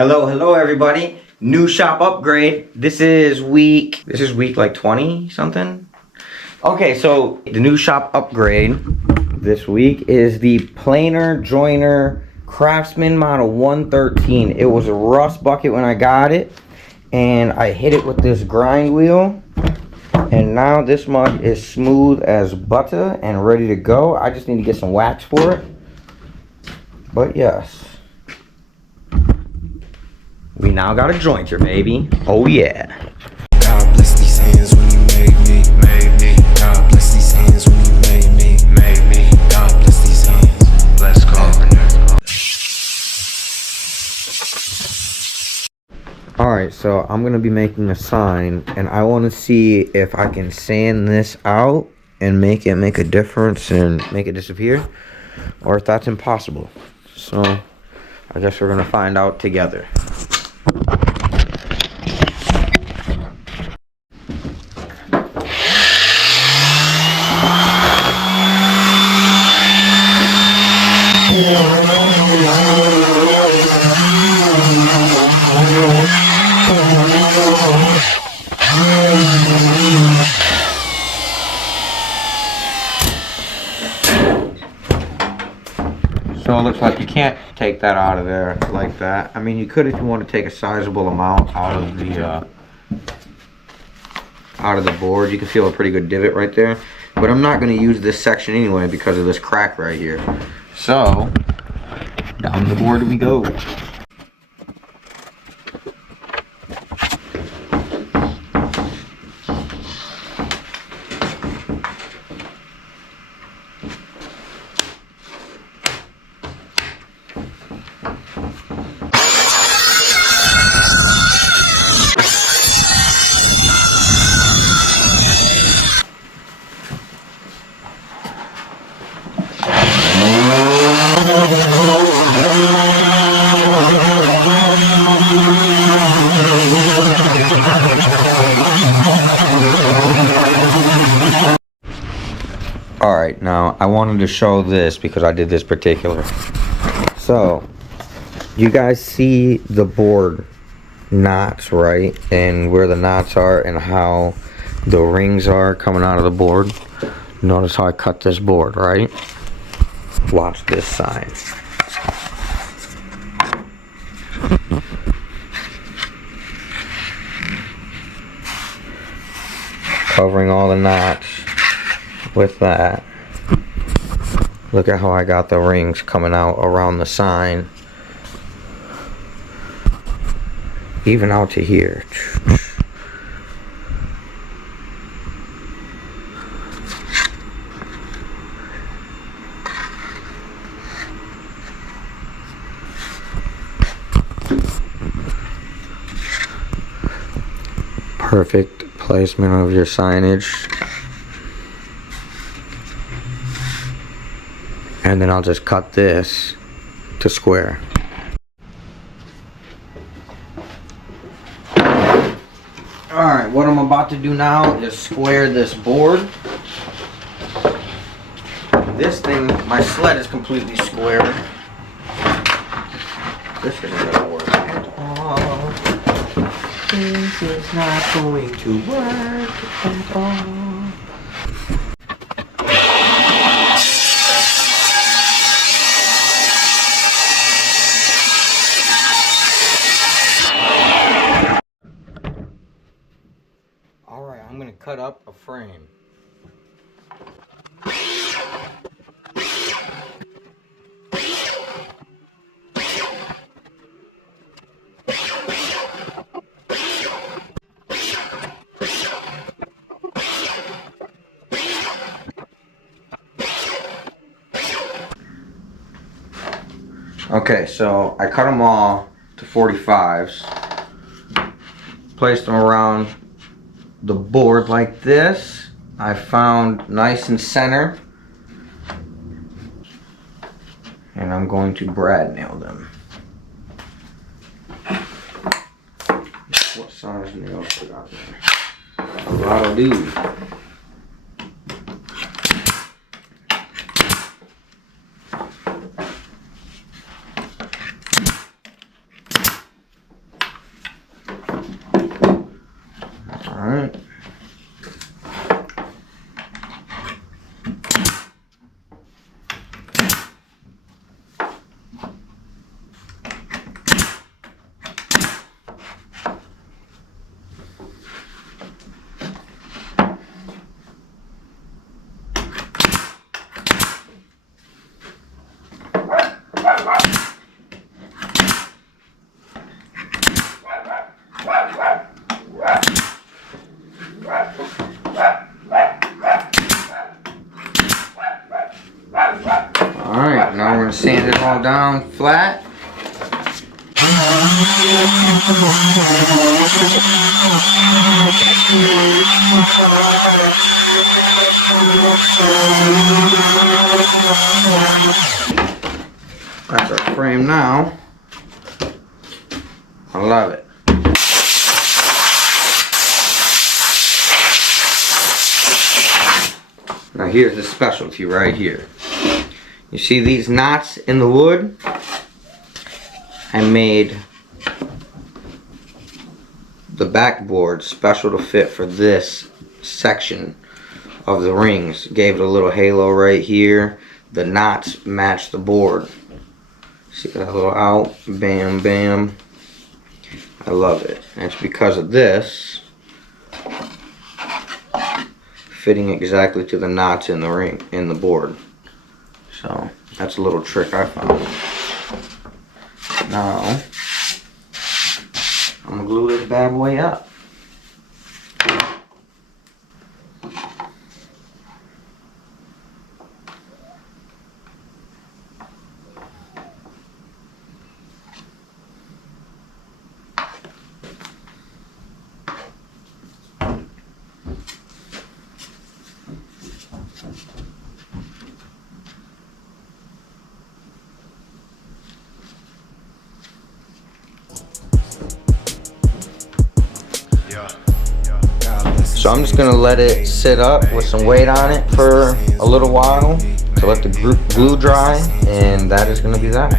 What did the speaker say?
Hello everybody. New shop upgrade. This is week like 20 something. Okay, so the new shop upgrade this week is the planer joiner Craftsman model 113. It was a rust bucket when I got it, and I hit it with this grind wheel, and now this mug is smooth as butter and ready to go. I just need to get some wax for it. But yes, we now got a jointer, baby. Oh yeah. God bless these hands when you made me. God bless these hands when you made me. God bless these hands. Blessed Carpenter Co. Alright, so I'm gonna be making a sign, and I want to see if I can sand this out and make a difference and make it disappear, or if that's impossible. So I guess we're gonna find out together. So it looks like you can't take that out of there like that. I mean, you could if you want to take a sizable amount out of the board. You can feel a pretty good divot right there. But I'm not going to use this section anyway because of this crack right here. So down the board we go. Alright, now I wanted to show this because I did this particular. So, you guys see the board knots, right? And where the knots are and how the rings are coming out of the board. Notice how I cut this board, right? Watch this side. Covering all the knots with that. Look at how I got the rings coming out around the sign, even out to here. Perfect placement of your signage. And then I'll just cut this to square. Alright, what I'm about to do now is square this board. This thing, my sled is completely square. This isn't gonna work at all. This is not going to work at all. I'm going to cut up a frame. Okay, so I cut them all to 45s. Placed them around the board like this. I found nice and center, and I'm going to brad nail them. What size nails put out there? A lot of dude. sand it all down flat. That's our frame now. I love it. Now here's the specialty right here. You see these knots in the wood? I made the backboard special to fit for this section of the rings. Gave it a little halo right here. The knots match the board. See that little out? Bam, bam. I love it. And it's because of this fitting exactly to the knots in the ring, in the board. So that's a little trick I found. Now I'm gonna glue this bad boy up. So I'm just gonna let it sit up with some weight on it for a little while to let the glue dry, and that is gonna be that.